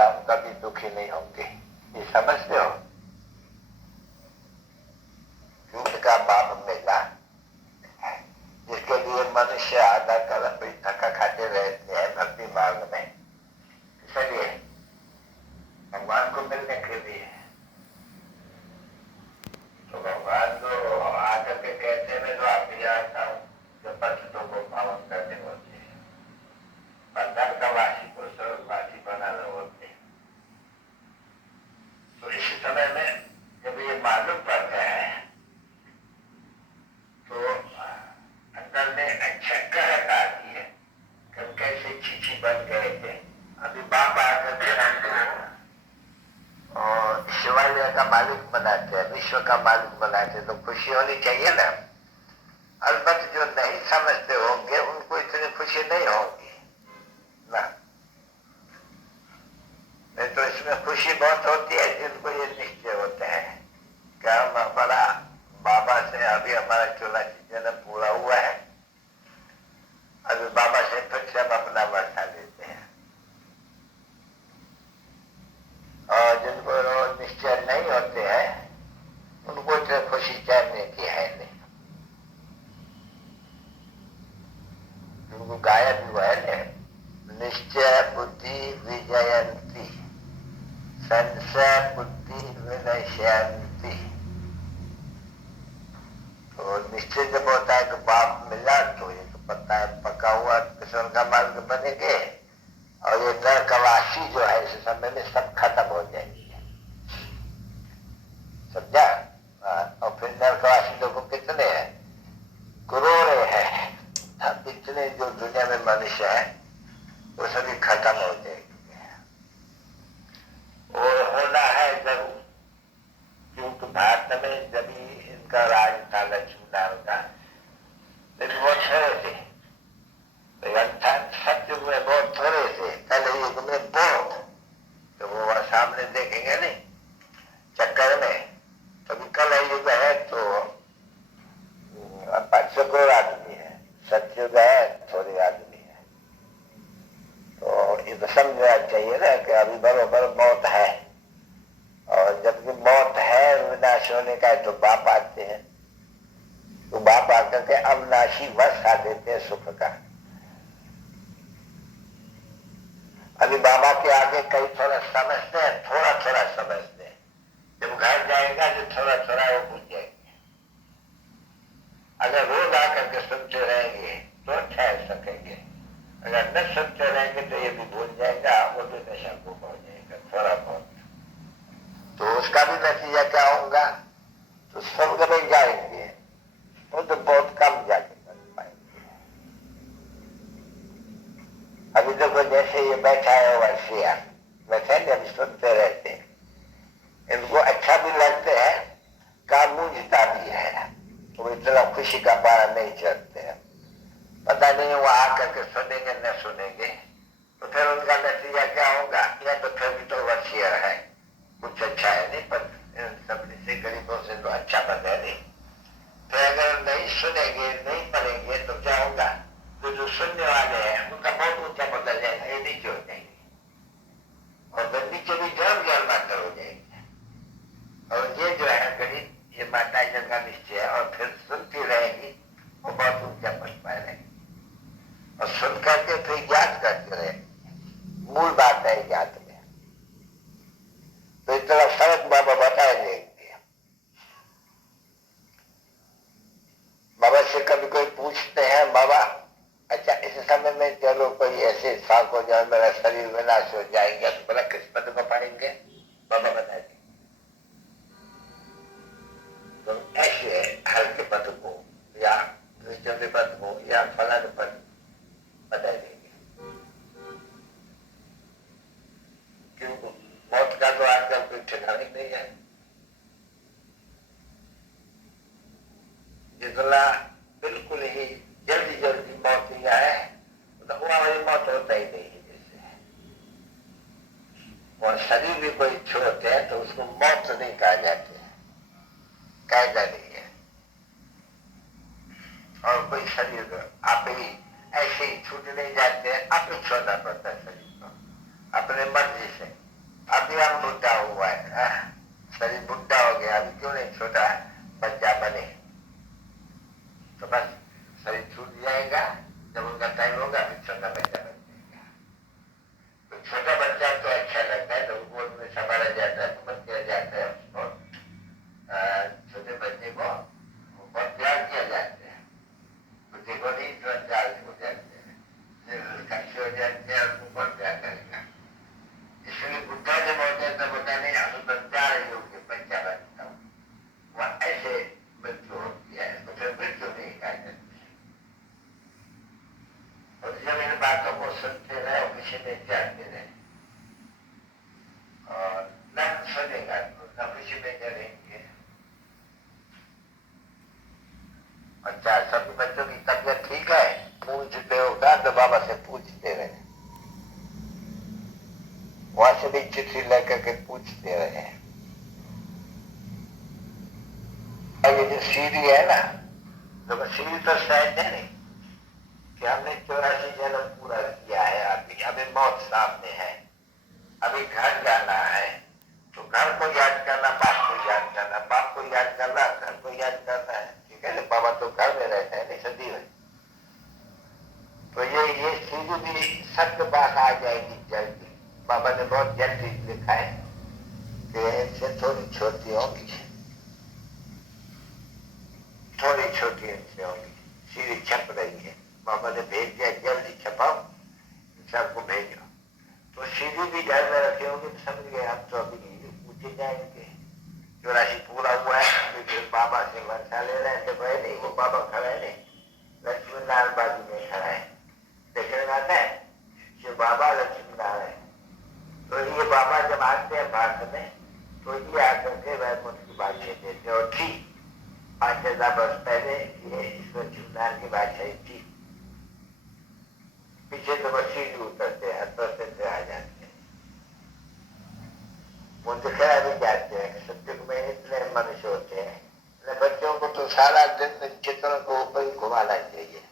हम कभी दुखी नहीं होंगे। ये समझते हो? झूठ का बाप मिला जिसके लिए मनुष्य आधा कलम भी थका खाते रहते हैं भक्ति मार्ग में, इसलिए भगवान को मिलने के लिए। तो भगवान तो आकर के कहते हैं मैं तो आप ही आता हूँ जो पतितों को पावन करने होते हैं, बंधन का वासी को स्वर्गवासी बनाने होते हैं। तो इसी समय में जब ये मालूम पड़ता है तो अंदर में अच्छा कहत आती है कि हम कैसे चीची बन गए थे। अभी बाप आकर के हमको और शिवालय का मालिक बनाते हैं, विश्व का मालिक बनाते हैं, तो खुशी होनी चाहिए ना। अलबत्त जो नहीं समझते होंगे उनको इतनी खुशी नहीं होगी ना। नहीं तो इसमें खुशी बहुत होती है जिनको ये निश्चय होते हैं कि हम हमारा बाबा से अभी हमारा 84 जन्म पूरा हुआ है, अभी बाबा से फिर से हम अपना वर्षा लेते हैं। और जिनको निश्चय नहीं होते हैं उनको इतनी खुशी चैन की है नहीं। जिनको गायब हुआ है निश्चय बुद्धि विजयंती संशय बुद्धि विनश्यंती। तो निश्चय जब होता है कि बाप मिला तो ये तो पता है पका हुआ कृष्ण का मार्ग बनेंगे और ये नरकवासी जो है इस समय में सब खत्म हो जाएंगे, समझा? और फिर नरकवासी लोगों कितने हैं? करोड़े हैं। अब इतने जो दुनिया में मनुष्य है वो सभी खत्म हो जाएंगे। और होना है जरूर, क्योंकि भारत में जब इनका राज था लक्ष्मीनारायण का, लेकिन वो थोड़े थे, सत्य में बहुत थोड़े थे, पहले युग में बहुत। तो वो वहां सामने देखेंगे नहीं चक्कर में, तभी कल युग है तो 500 करोड़ आदमी है, सतयुग है थोड़े आदमी है। तो ये तो समझना चाहिए ना कि अभी बरोबर मौत है, और जबकि मौत है विनाश होने का है तो बाप आते हैं, तो बाप आकर के अविनाशी वश आ देते हैं सुख का। अभी बाबा के आगे कई थोड़ा समझते हैं, थोड़ा थोड़ा समझते हैं, जब घर जाएगा जो थोड़ा थोड़ा वो भूल जाएंगे। अगर रोज आकर के सुनते रहेंगे तो ठहर सकेंगे, अगर न सुनते रहेंगे तो ये भी भूल जाएगा, वो भी नशा को हो जाएगा थोड़ा बहुत। तो उसका भी नतीजा क्या होगा? तो स्वर्ग में जाएंगे, वो तो बहुत कम जाके कर पाएंगे। अभी देखो जैसे ये बैठा है वर्षिया, वैसे जब सुनते रहते हैं, इनको अच्छा भी लगते हैं, काम मूझता भी है, तो इतना खुशी का पारा नहीं चढ़ते हैं। पता नहीं वो आकर के सुनेंगे न सुनेंगे, तो फिर उनका नतीजा क्या होगा? या तो फिर भी तो वर्षिया है, कुछ अच्छा है नहीं, पर सब से गरीबों से तो अच्छा बने नहीं। फिर अगर नहीं सुनेंगे नहीं पढ़ेंगे तो क्या होगा? तो जो सुनने वाले हैं उनका बहुत ऊंचा बदल जाएगा, ये नीचे हो जाएंगे, और फिर नीचे भी जल जल मात्र हो जाएंगे। और ये जो है गरीब, ये माता जन का निश्चय है, और फिर सुनती रहेगी वो बहुत ऊंचा पद पाएगी, और सुन करके फिर याद करते रहेगी। मूल बात है याद में। तो इतना फर्क बाबा बताएंगे। बाबा से कभी कोई पूछते हैं, बाबा अच्छा इस समय में चलो कोई ऐसे साख हो जाए मेरा शरीर विनाश हो जाएगा तो बड़ा किस पद में पाएंगे? बाबा बताएंगे तो ऐसे हल्के पद को या चौथे पद को या फलाने पद बता देंगे। क्यों? मौत का तो आजकल कोई ठिकाना नहीं है। जितना बिल्कुल ही जल्दी जल्दी मौत ही आए तो वहां मौत होता ही नहीं है। जैसे और शरीर भी कोई छोड़ते हैं तो उसको मौत नहीं कहा जाते है, कायदा नहीं है। और कोई शरीर आप ही ऐसे ही छूट नहीं जाते हैं, आप ही छोड़ना पड़ता है शरीर को अपने मर्जी से। अभी हम बुढ़ा हुआ है, शरीर बुढ़ा हो गया, अभी क्यों नहीं छोटा बच्चा बने? तो बस शरीर छूट जाएगा, जब उनका टाइम होगा फिर छोटा बच्चा बन जाएगा। तो छोटा बच्चा तो अच्छा लगता है, तो गोद में संभाला जाता है, तो किया जाता है उसको, छोटे बच्चे को बहुत प्यार किया जाता है, बच्चे को नहीं प्यार हो जाते हैं, कच्चे हो जाते हैं, उनको बहुत प्यार करेगा। इसलिए बुद्धा जब होते हैं तब होता नहीं, हम बच्चा रही होगी, बच्चा बनता हूँ, वह ऐसे मृत्यु होती है, तो फिर मृत्यु नहीं कहा जाती। और जब इन बातों को सुनते रहे और किसी ने जानते रहे और न सुनेगा तो न किसी में करेंगे। अच्छा, सभी बच्चों की तबियत ठीक है? पूछते होगा तो बाबा से पूछते रहे, वहां से भी चिट्ठी लेकर के पूछते रहे। ये जो सीढ़ी है ना, तो सीढ़ी तो शायद है नहीं कि हमने 84 जन्म पूरा किया है, अभी मौत सामने है, अभी घर जाना है, तो घर को याद करना, बाप को याद करना, बाप को याद करना, घर को याद करना है। ठीक है, बाबा तो घर में रहते हैं नहीं सदी में, तो ये सीधी भी सत्य बात आ जाएगी जल्दी। बाबा ने बहुत जल्दी लिखा है कि इनसे थोड़ी छोटी होगी, थोड़ी छोटी इनसे होगी, सीधी छप रही है। बाबा ने भेज दिया, जल्दी छपाओ, सबको भेजो। तो सीधी भी घर में रखे होंगे तो समझ गए हम तो अभी पूछे जाएंगे। 84 पूरा हुआ है, फिर बाबा से वर्षा ले रहे हैं, तो भाई नहीं, वो बाबा खड़ा है नहीं, लक्ष्मी नारायण बाजू में खड़ा है, देखने में आता है जो बाबा लक्ष्मी नारायण। तो ये बाबा जब आते हैं भारत में, तो ये आकर के वह मुझकी बादशाही देते, और ठीक 5000 वर्ष पहले ये ईश्वर नारायण की बादशाही थी। पीछे तो बस सीढ़ी उतरते हैं, से आ जाते हैं, मुझे खड़ा भी जाते हैं। सत्य में इतने मनुष्य होते हैं, बच्चों को तो सारा दिन चित्रों को ऊपर ही घुमाना चाहिए,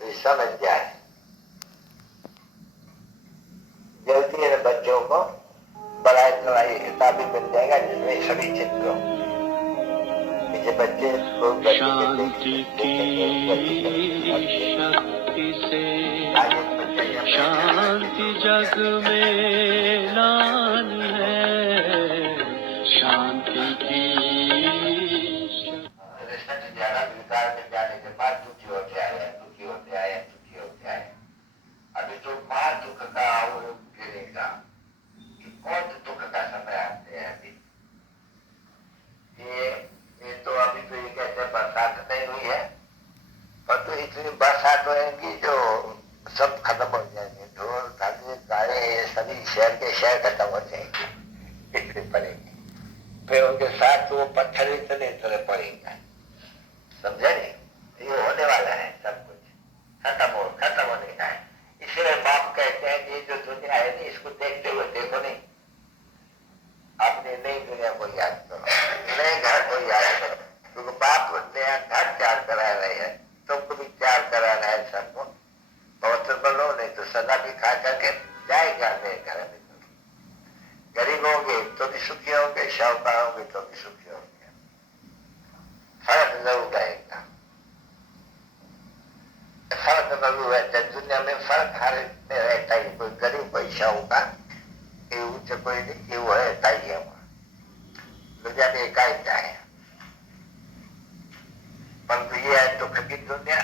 तो ये समझ जाए जल्दी है। बच्चों को बड़ा चढ़ाई किताबी मिल जाएगा जिसमें सभी चित्र पीछे बच्चे लोग शांति की शक्ति से शांति जग में लानी है, शांति की ज्यादा विकार में जाने के बाद दुखी होते आए, दुखी होते आए, दुखी होते आए। अभी तो मां दुख का और गिरेगा, बहुत दुख का समय आते हैं अभी। ये तो अभी तो ये कहते हैं बरसात नहीं हुई है, पर तो इतनी बरसात होगी जो सब खत्म हो जाएंगे, ढोल ढाली गाय ये सभी शहर के शहर खत्म हो जाएंगे, इतनी पड़ेगी। फिर उनके साथ वो पत्थर इतने इतने पड़ेंगे, समझे नहीं? ये होने वाला है, सब कुछ खत्म होने का है। इसलिए बाप कहते हैं कि ये जो दुनिया है नहीं, इसको देखते हुए देखो नहीं, अपने नई दुनिया को याद करो, नए घर को याद करो, क्योंकि बाप नया घर तैयार करा रहे हैं, तुमको भी तैयार करा रहा है सबको। पवित्र बनो, नहीं तो सदा भी खा करके जाएगा नए घर में। गरीब होंगे तो भी सुखी होंगे, शाहूकार होंगे तो भी सुखी होंगे, फर्क जरूर रहेगा, फर्क जरूर रहता है। दुनिया में फर्क हर में रहता है, कोई गरीब कोई शाहूकार, कोई नहीं, वो रहता ही है। दुनिया में एकाएक है, परंतु ये है दुख की दुनिया,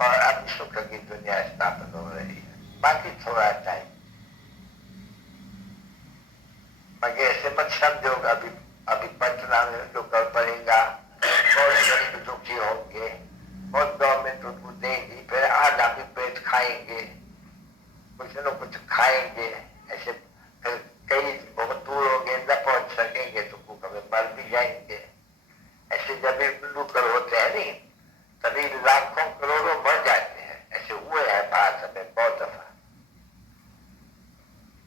और अब सुख की दुनिया स्थापित हो रही है। बाकी थोड़ा टाइम बाकी ऐसे मत समझो, अभी पटना में जो कर पड़ेगा, बहुत गरीब दुखी होंगे, बहुत गवर्नमेंट उनको देगी, फिर आज अभी पेट खाएंगे, कुछ न कुछ खाएंगे, ऐसे फिर कई बहुत दूर होंगे, न पहुंच सकेंगे तो कभी मर भी जाएंगे। ऐसे जब भी लूकर होते हैं नहीं, तभी लाखों करोड़ों मर जाते हैं, ऐसे हुए हैं भारत में बहुत दफा,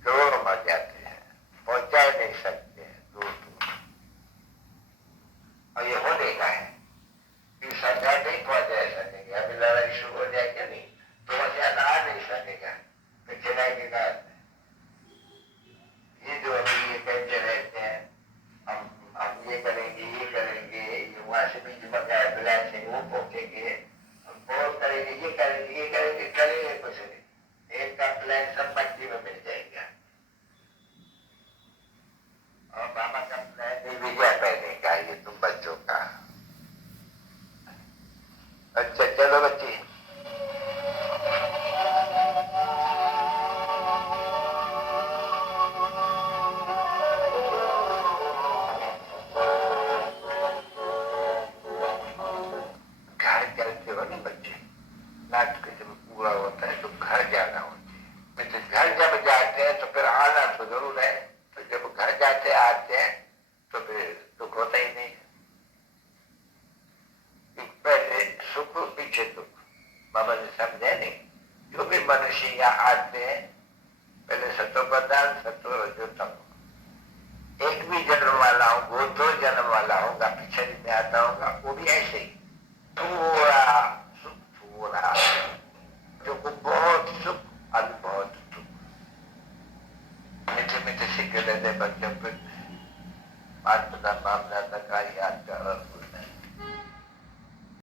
करोड़ों मर जाते हैं, पहुंचा नहीं सकते हैं दूर दूर, और ये होने का है कि सरकार नहीं पहुंचा सकेंगे। अभी लड़ाई शुरू हो जाएगी नहीं तो वह ज्यादा आ नहीं सकेगा, फिर चलाएंगे तवज्जो तक एक भी जन्म वाला होगा, 2 जन्म वाला होगा, पीछे में आता होगा, वो भी ऐसे ही थोड़ा सुख, थोड़ा जो को बहुत सुख, अभी बहुत दुख। मीठे मीठे सिक्के लेते बच्चों पे, माता पिता बाप दादा का याद कर